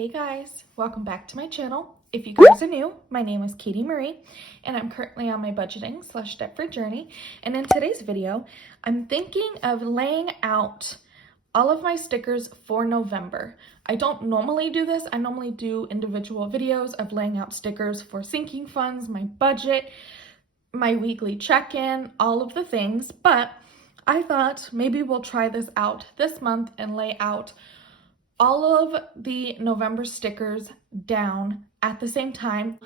Hey guys, welcome back to my channel. If you guys are new, my name is Katie Marie and I'm currently on my budgeting / debt-free journey. And in today's video, I'm thinking of laying out all of my stickers for November. I don't normally do this. I normally do individual videos of laying out stickers for sinking funds, my budget, my weekly check-in, all of the things. But I thought maybe we'll try this out this month and lay out all of the November stickers down at the same time.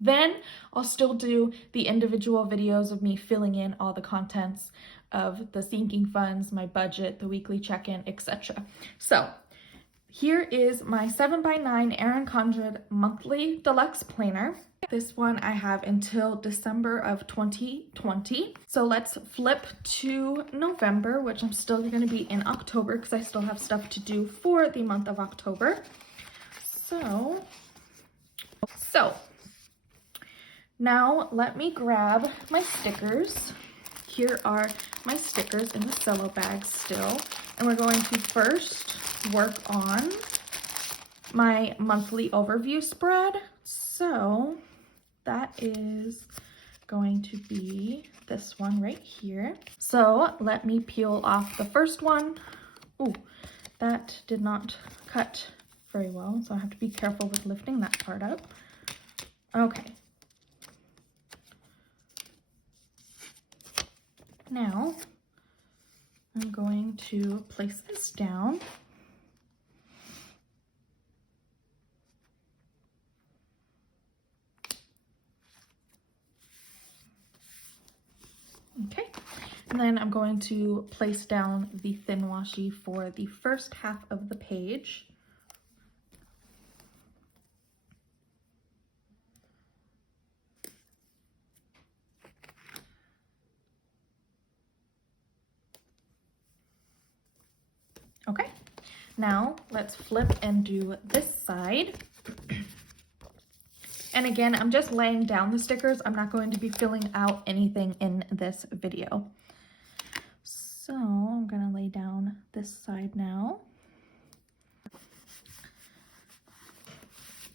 Then I'll still do the individual videos of me filling in all the contents of the sinking funds, my budget, the weekly check-in, etc. So here is my 7x9 Erin Condren monthly deluxe planner. This one I have until December of 2020. So let's flip to November, which I'm still going to be in October because I still have stuff to do for the month of October. So now let me grab my stickers. Here are my stickers in the cello bag still. And we're going to first work on my monthly overview spread. So that is going to be this one right here. So let me peel off the first one. Ooh, that did not cut very well, so I have to be careful with lifting that part up. Okay. Now, I'm going to place this down. Okay, and then I'm going to place down the thin washi for the first half of the page. Okay, now let's flip and do this side. And again, I'm just laying down the stickers. I'm not going to be filling out anything in this video. So I'm gonna lay down this side now.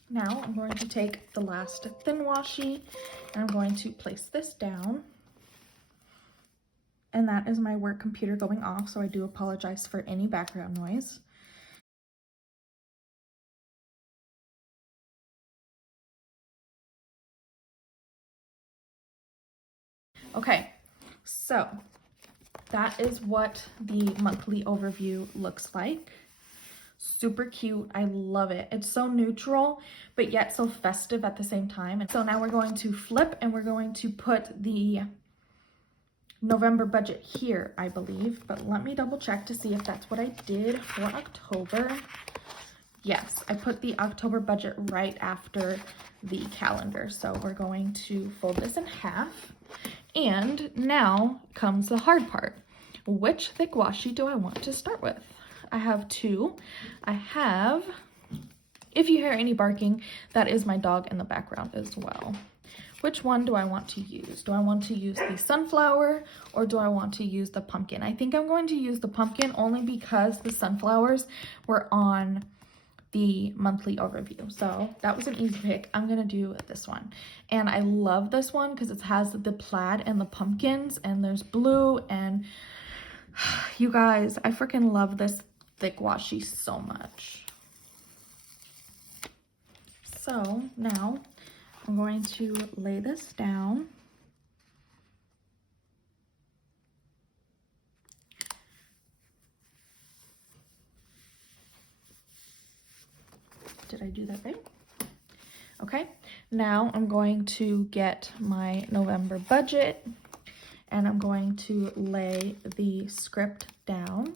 Now I'm going to take the last thin washi and I'm going to place this down. And that is my work computer going off, so I do apologize for any background noise. Okay, so that is what the monthly overview looks like. Super cute. I love it. It's so neutral, but yet so festive at the same time. And so now we're going to flip and we're going to put the November budget here, I believe. But let me double check to see if that's what I did for October. Yes, I put the October budget right after the calendar. So we're going to fold this in half. And now comes the hard part. Which thick washi do I want to start with? I have two. I have, if you hear any barking, that is my dog in the background as well. Which one do I want to use? Do I want to use the sunflower or do I want to use the pumpkin? I think I'm going to use the pumpkin only because the sunflowers were on the monthly overview. So that was an easy pick. I'm gonna do this one. And I love this one because it has the plaid and the pumpkins and there's blue, and you guys, I freaking love this thick washi so much. So now I'm going to lay this down. Did I do that right? Okay, now I'm going to get my November budget and I'm going to lay the script down.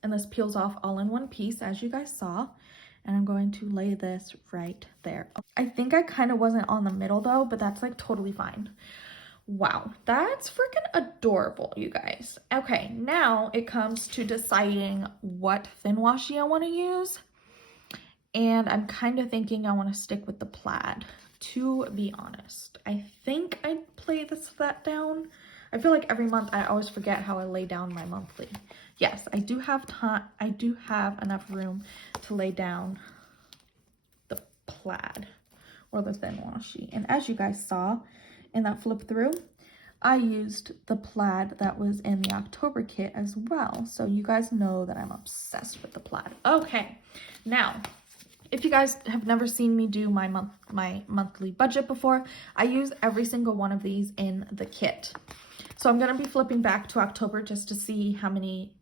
And this peels off all in one piece, as you guys saw. And I'm going to lay this right there. I think I kind of wasn't on the middle though, but that's like totally fine. Wow, that's freaking adorable, you guys. Okay, now it comes to deciding what thin washi I want to use. And I'm kind of thinking I want to stick with the plaid, to be honest. I think I'd play that down. I feel like every month I always forget how I lay down my monthly. Yes, I do have time. I do have enough room to lay down the plaid or the thin washi. And as you guys saw in that flip through, I used the plaid that was in the October kit as well. So you guys know that I'm obsessed with the plaid. Okay, now, if you guys have never seen me do my monthly budget before, I use every single one of these in the kit. So I'm gonna be flipping back to October just to see how many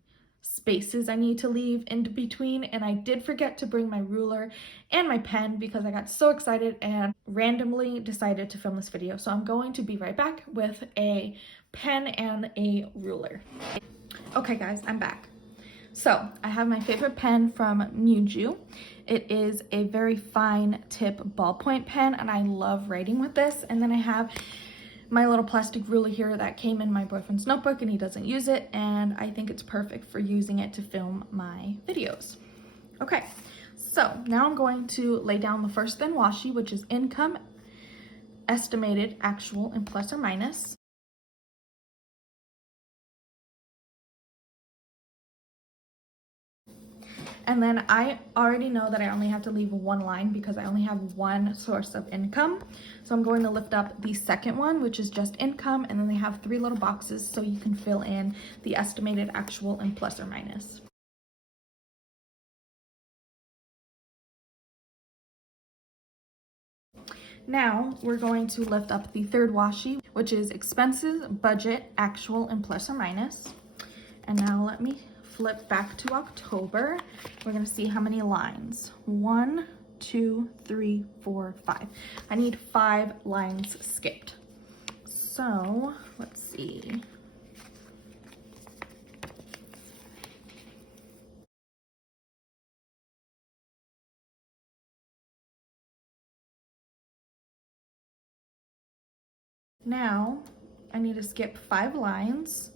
spaces I need to leave in between. And I did forget to bring my ruler and my pen because I got so excited and randomly decided to film this video. So I'm going to be right back with a pen and a ruler. Okay guys, I'm back. So I have my favorite pen from Muju. It is a very fine tip ballpoint pen and I love writing with this. And then I have my little plastic ruler here that came in my boyfriend's notebook and he doesn't use it, and I think it's perfect for using it to film my videos. Okay, so now I'm going to lay down the first thin washi, which is income, estimated, actual, and plus or minus. And then I already know that I only have to leave one line because I only have one source of income. So I'm going to lift up the second one, which is just income, and then they have 3 little boxes so you can fill in the estimated, actual, and plus or minus. Now we're going to lift up the third washi, which is expenses, budget, actual, and plus or minus. And now let me flip back to October. We're gonna see how many lines. 1, 2, 3, 4, 5. I need 5 lines skipped. So let's see. Now I need to skip 5 lines.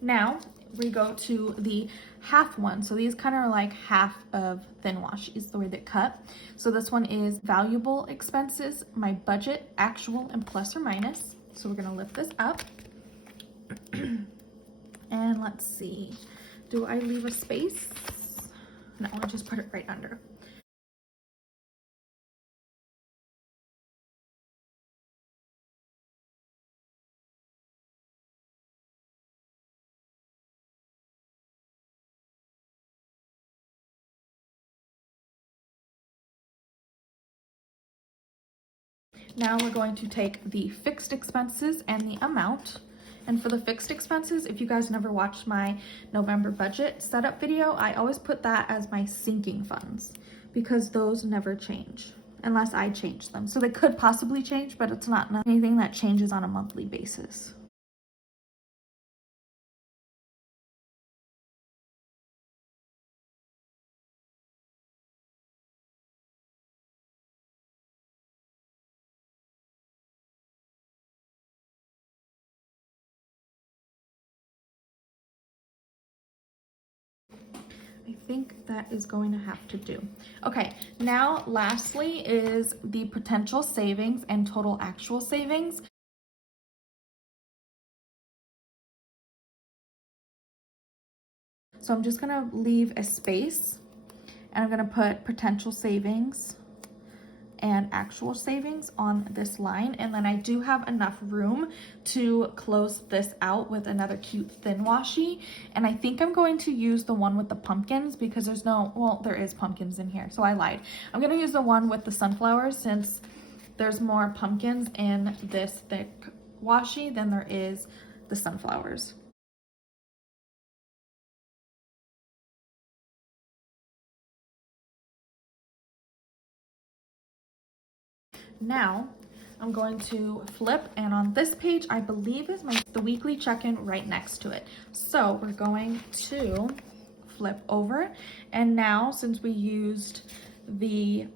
Now we go to the half one. So these kind of are like half of thin washi's, the way they cut. So this one is valuable expenses, my budget, actual, and plus or minus. So we're gonna lift this up. And let's see, do I leave a space? No, I'll just put it right under. Now we're going to take the fixed expenses and the amount. And for the fixed expenses, if you guys never watched my November budget setup video, I always put that as my sinking funds because those never change unless I change them. So they could possibly change, but it's not anything that changes on a monthly basis. I think that is going to have to do. Okay, now lastly is the potential savings and total actual savings. So I'm just gonna leave a space and I'm gonna put potential savings and actual savings on this line, and then I do have enough room to close this out with another cute thin washi, and I think I'm going to use the one with the pumpkins because there's no, well, there is pumpkins in here, so I lied. I'm gonna use the one with the sunflowers since there's more pumpkins in this thick washi than there is the sunflowers. Now I'm going to flip, and on this page I believe is the weekly check-in right next to it. So we're going to flip over, and now since we used the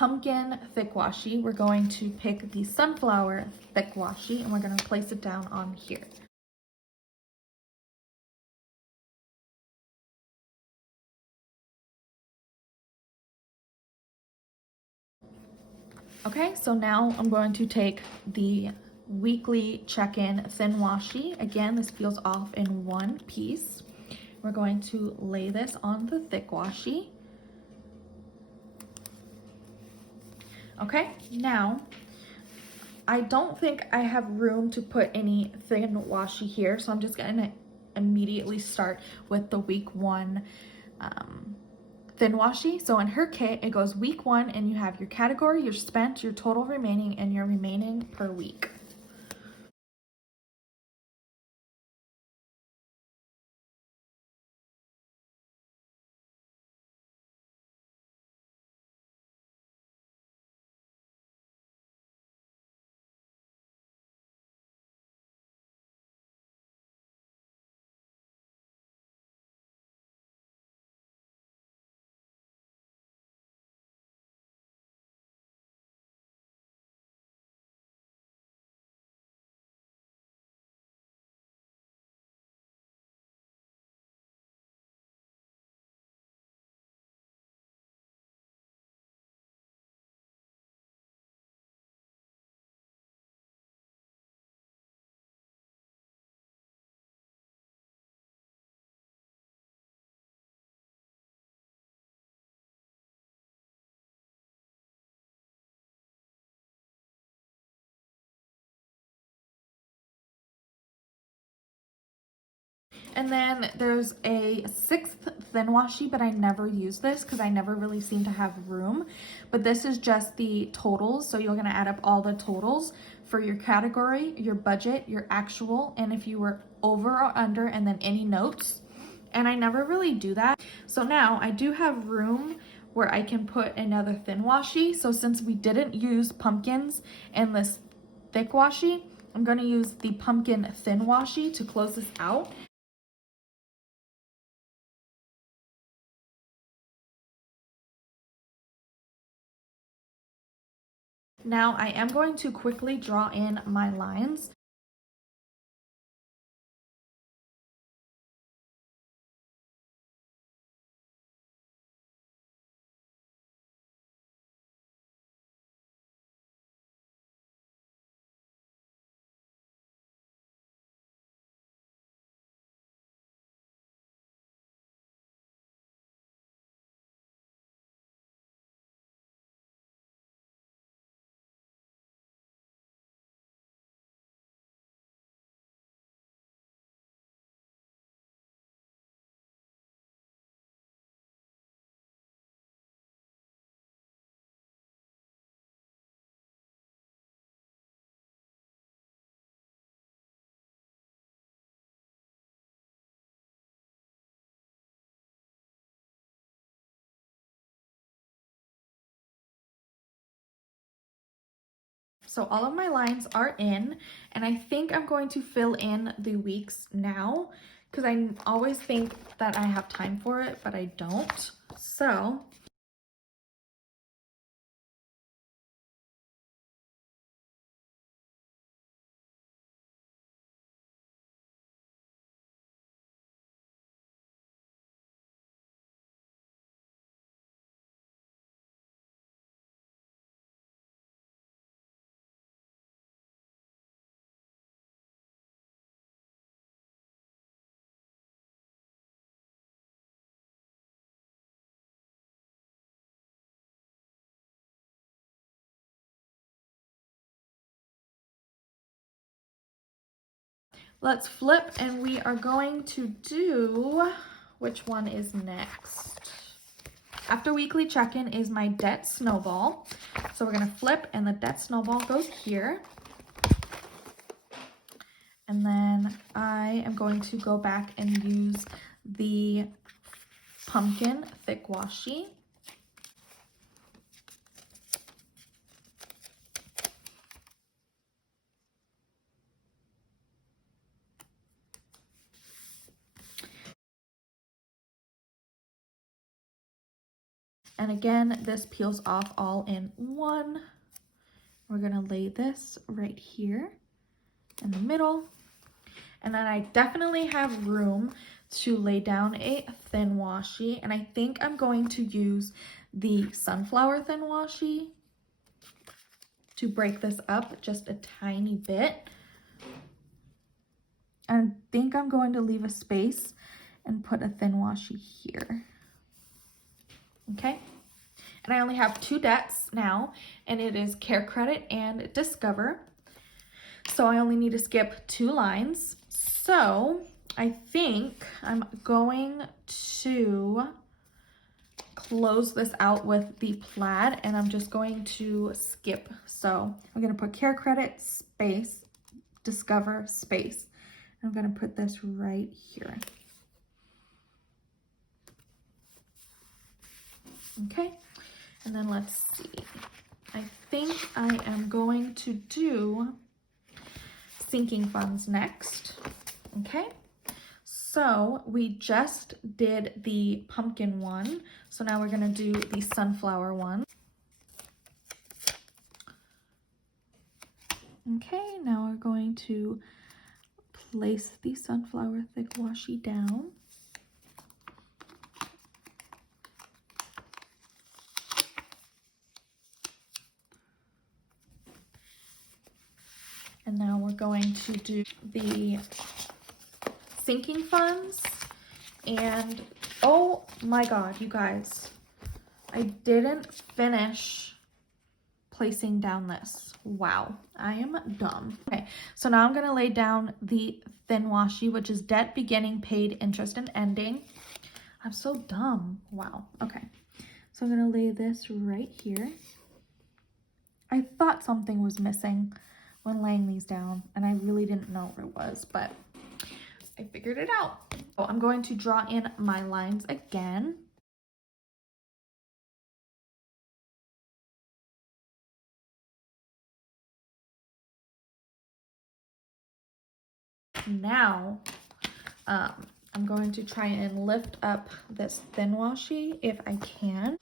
pumpkin thick washi, we're going to pick the sunflower thick washi and we're going to place it down on here. Okay, so now I'm going to take the weekly check-in thin washi. Again, this peels off in one piece. We're going to lay this on the thick washi. Okay, now I don't think I have room to put any thin washi here, so I'm just gonna immediately start with the week 1 thin washi. So in her kit, it goes week 1 and you have your category, your spent, your total remaining, and your remaining per week. And then there's a 6th thin washi, but I never use this because I never really seem to have room. But this is just the totals. So you're gonna add up all the totals for your category, your budget, your actual, and if you were over or under, and then any notes. And I never really do that. So now I do have room where I can put another thin washi. So since we didn't use pumpkins in this thick washi, I'm gonna use the pumpkin thin washi to close this out. Now I am going to quickly draw in my lines. So all of my lines are in, and I think I'm going to fill in the weeks now because I always think that I have time for it, but I don't. So let's flip, and we are going to do, which one is next? After weekly check-in is my debt snowball. So we're gonna flip, and the debt snowball goes here. And then I am going to go back and use the pumpkin thick washi. And again, this peels off all in one. We're gonna lay this right here in the middle. And then I definitely have room to lay down a thin washi. And I think I'm going to use the sunflower thin washi to break this up just a tiny bit. I think I'm going to leave a space and put a thin washi here. Okay. And I only have 2 debts now, and it is Care Credit and Discover. So I only need to skip 2 lines. So I think I'm going to close this out with the plaid, and I'm just going to skip. So I'm going to put Care Credit space, Discover space. I'm going to put this right here. Okay, and then let's see. I think I am going to do sinking funds next. Okay, so we just did the pumpkin one, so now we're going to do the sunflower one. Okay, now we're going to place the sunflower thick washi down. And now we're going to do the sinking funds. And oh my God, you guys, I didn't finish placing down this. Wow, I am dumb. Okay, so now I'm gonna lay down the thin washi, which is debt beginning, paid, interest, and ending. I'm so dumb. Wow, okay. So I'm gonna lay this right here. I thought something was missing when laying these down, and I really didn't know what it was, but I figured it out. So I'm going to draw in my lines again. Now, I'm going to try and lift up this thin washi if I can.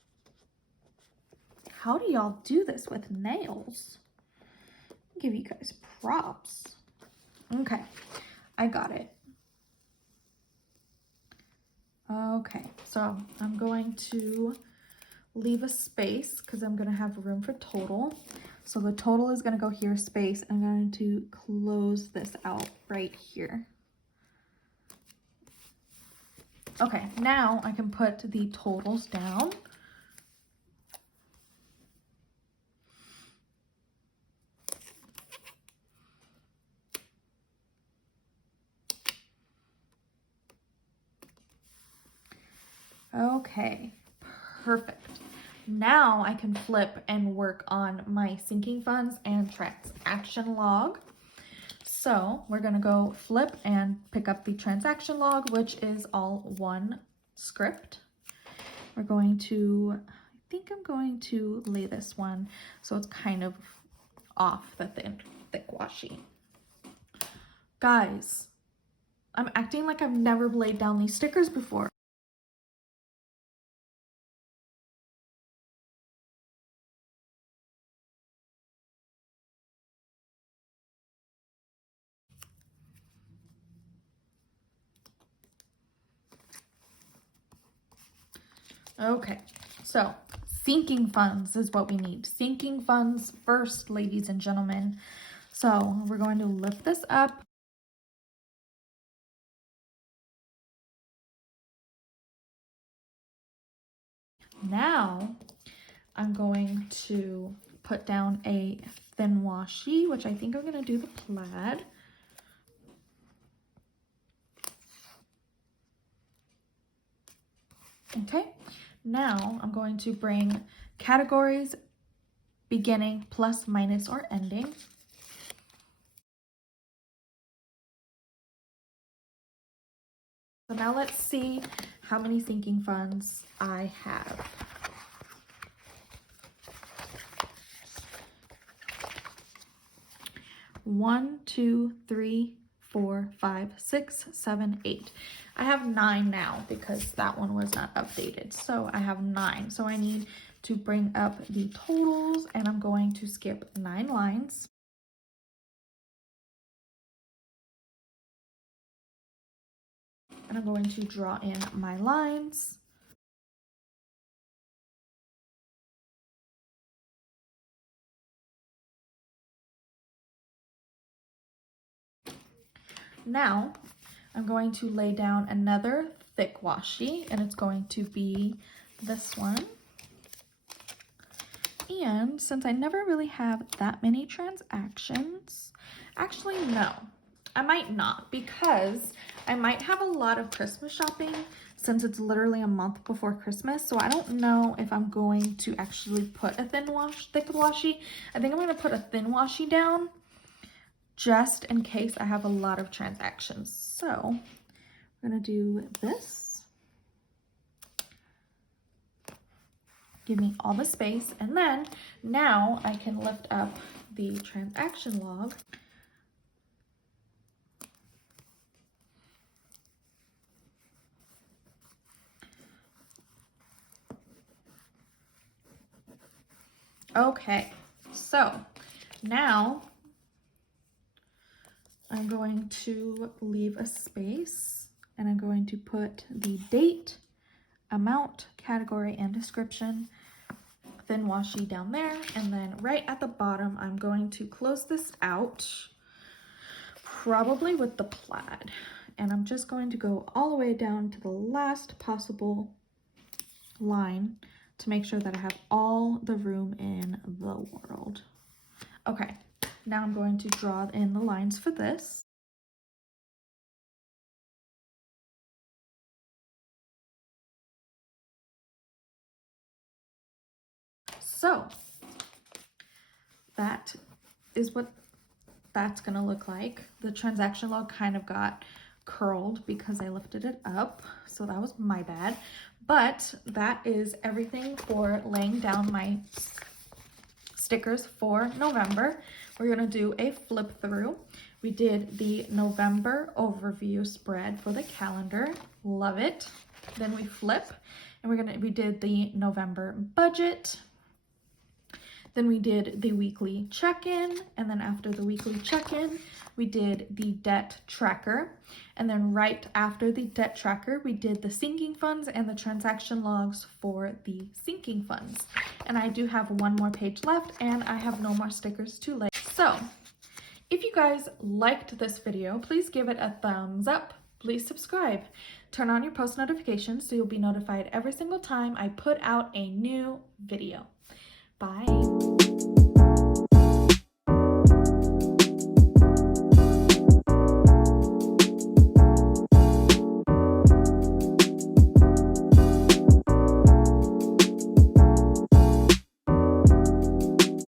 How do y'all do this with nails? I'll give you guys props. Okay, I got it. Okay, so I'm going to leave a space because I'm going to have room for total. So the total is going to go here, space. I'm going to close this out right here. Okay, now I can put the totals down. Okay, perfect. Now I can flip and work on my sinking funds and transaction log. So we're gonna go flip and pick up the transaction log, which is all one script. We're going to, I think I'm going to lay this one so it's kind of off the thick washi. Guys, I'm acting like I've never laid down these stickers before. Okay, so sinking funds is what we need. Sinking funds first, ladies and gentlemen. So we're going to lift this up. Now I'm going to put down a thin washi, which I think I'm going to do the plaid. Okay, now I'm going to bring categories, beginning, plus, minus, or ending. So now let's see how many sinking funds I have. One, two, three, 4, 5, 6, 7, 8. I have 9 now because that one was not updated. So I have 9. So I need to bring up the totals, and I'm going to skip 9 lines. And I'm going to draw in my lines. Now, I'm going to lay down another thick washi, and it's going to be this one. And since I never really have that many transactions, actually no, I might not, because I might have a lot of Christmas shopping since it's literally a month before Christmas. So I don't know if I'm going to actually put a thick washi. I think I'm going to put a thin washi down just in case I have a lot of transactions. So we're going to do this. Give me all the space, and then now I can lift up the transaction log. Okay, so now I'm going to leave a space, and I'm going to put the date, amount, category, and description, thin washi down there, and then right at the bottom I'm going to close this out, probably with the plaid, and I'm just going to go all the way down to the last possible line to make sure that I have all the room in the world. Okay, now I'm going to draw in the lines for this. So that is what that's gonna look like. The transaction log kind of got curled because I lifted it up, so that was my bad. But that is everything for laying down my stickers for November. We're gonna do a flip through. We did the November overview spread for the calendar. Love it. Then we flip, and we did the November budget. Then we did the weekly check-in, and then after the weekly check-in, we did the debt tracker. And then right after the debt tracker, we did the sinking funds and the transaction logs for the sinking funds. And I do have one more page left, and I have no more stickers to lay. So if you guys liked this video, please give it a thumbs up. Please subscribe. Turn on your post notifications so you'll be notified every single time I put out a new video. Bye.